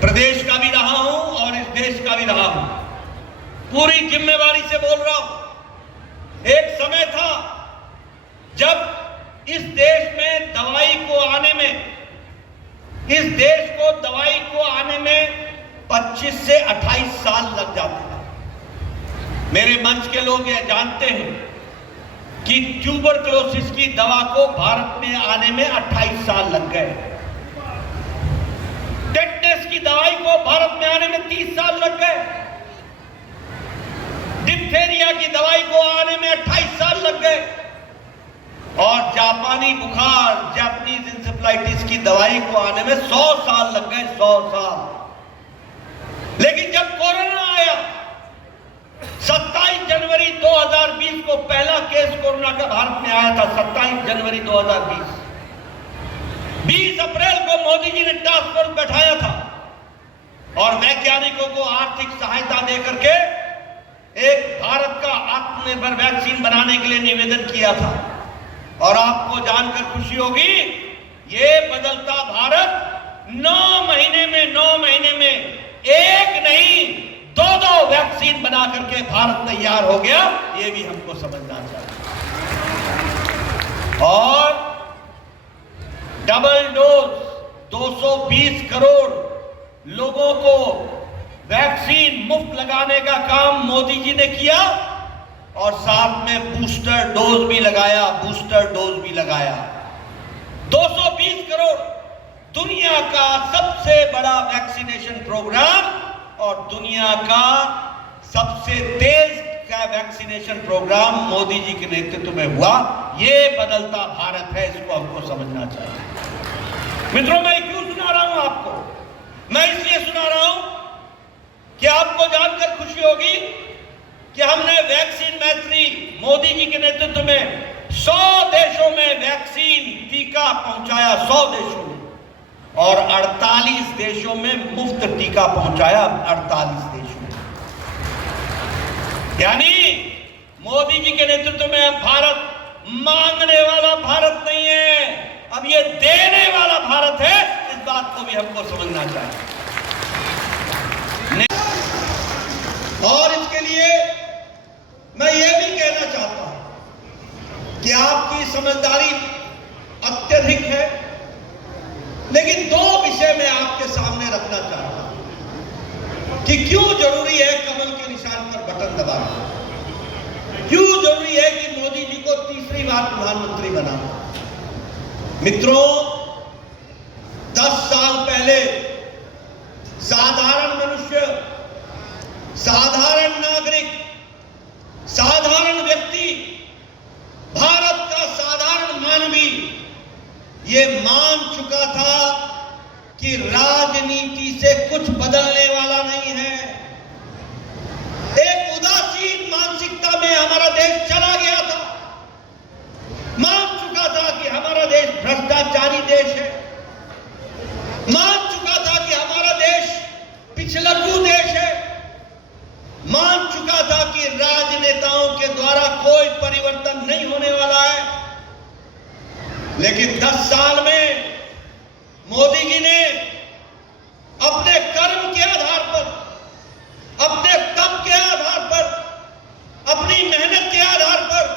प्रदेश का भी रहा हूं और इस देश का भी रहा हूं। पूरी जिम्मेवारी से बोल रहा हूं। एक समय था जब इस देश में दवाई को आने में, इस देश को दवाई को आने में 25 से 28 साल लग जाते थे। मेरे मंच के लोग ये जानते हैं कि ट्यूबरक्लोसिस की दवा को भारत में आने में 28 साल लग गए। टेटनस की दवाई को भारत में आने में 30 साल लग गए। डिप्थेरिया की दवाई को आने में 28 साल लग गए। और जापानी बुखार, जापानीज इंसेफ्लाइटिस की दवाई को आने में 100 साल लग गए, 100 साल। लेकिन जब कोरोना आया, 27 जनवरी 2020 को पहला केस कोरोना का भारत में आया था। 27 जनवरी 2020। 20 अप्रैल को मोदी जी ने टास्क फोर्स बैठाया था और वैज्ञानिकों को आर्थिक सहायता देकर के एक भारत का आत्मनिर्भर वैक्सीन बनाने के लिए निवेदन किया था। और आपको जानकर खुशी होगी, ये बदलता भारत 9 महीने में एक नहीं 2 वैक्सीन बना करके भारत तैयार हो गया। ये भी हमको समझना चाहिए। और डबल डोज 220 करोड़ लोगों को वैक्सीन मुफ्त लगाने का काम मोदी जी ने किया और साथ में बूस्टर डोज भी लगाया, 220 करोड़, दुनिया का सबसे बड़ा वैक्सीनेशन प्रोग्राम और दुनिया का सबसे तेज का वैक्सीनेशन प्रोग्राम मोदी जी के नेतृत्व में हुआ। ये बदलता भारत है, इसको हमको समझना चाहिए। मित्रों, मैं क्यों सुना रहा हूं आपको? मैं इसलिए सुना रहा हूं कि आपको जानकर खुशी होगी कि हमने वैक्सीन मैत्री मोदी जी के नेतृत्व में 100 देशों में वैक्सीन टीका पहुंचाया, 100 देशों में, और 48 देशों में मुफ्त टीका पहुंचाया, 48 देशों में। यानी मोदी जी के नेतृत्व में अब भारत मांगने वाला भारत नहीं है, अब ये देने वाला भारत है। इस बात को भी हमको समझना चाहिए। और इसके लिए मैं ये भी कहना चाहता हूं कि आपकी समझदारी अत्यधिक है, लेकिन 2 विषय मैं आपके सामने रखना चाहता हूं कि क्यों जरूरी है कमल के निशान पर बटन दबाना, क्यों जरूरी है कि मोदी जी को तीसरी बार प्रधानमंत्री बनाना। मित्रों, 10 साल पहले साधारण मनुष्य, साधारण नागरिक, साधारण व्यक्ति, भारत का साधारण मानवी ये मान चुका था कि राजनीति से कुछ बदलने वाला नहीं है। एक उदासीन मानसिकता में हमारा देश चला गया था। मान चुका था कि हमारा देश भ्रष्टाचारी देश है। मान चुका था कि हमारा देश पिछलग्गू देश है। मान चुका था कि राजनेताओं के द्वारा कोई परिवर्तन नहीं होने वाला है। लेकिन 10 साल में मोदी जी ने अपने कर्म के आधार पर, अपने तप के आधार पर, अपनी मेहनत के आधार पर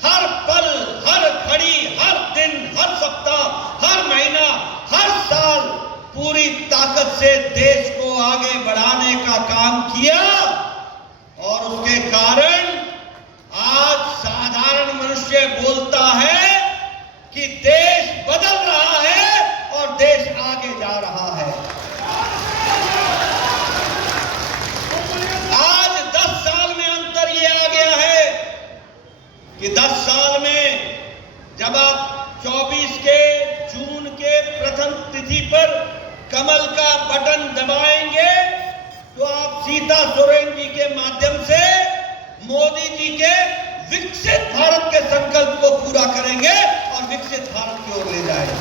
हर पल, हर घड़ी, हर दिन, हर सप्ताह, हर महीना, हर साल पूरी ताकत से देश को आगे बढ़ाने का काम किया। और उसके कारण आज साधारण मनुष्य बोलता है कि देश बदल रहा है और देश आगे जा रहा है। आज 10 साल में अंतर यह आ गया है कि 10 साल में जब आप 24 के जून के प्रथम तिथि पर कमल का बटन दबाएंगे तो आप सीता सोरेन जी के माध्यम से मोदी जी के विकसित भारत के संकल्प को पूरा करेंगे और विकसित भारत की ओर ले जाएंगे।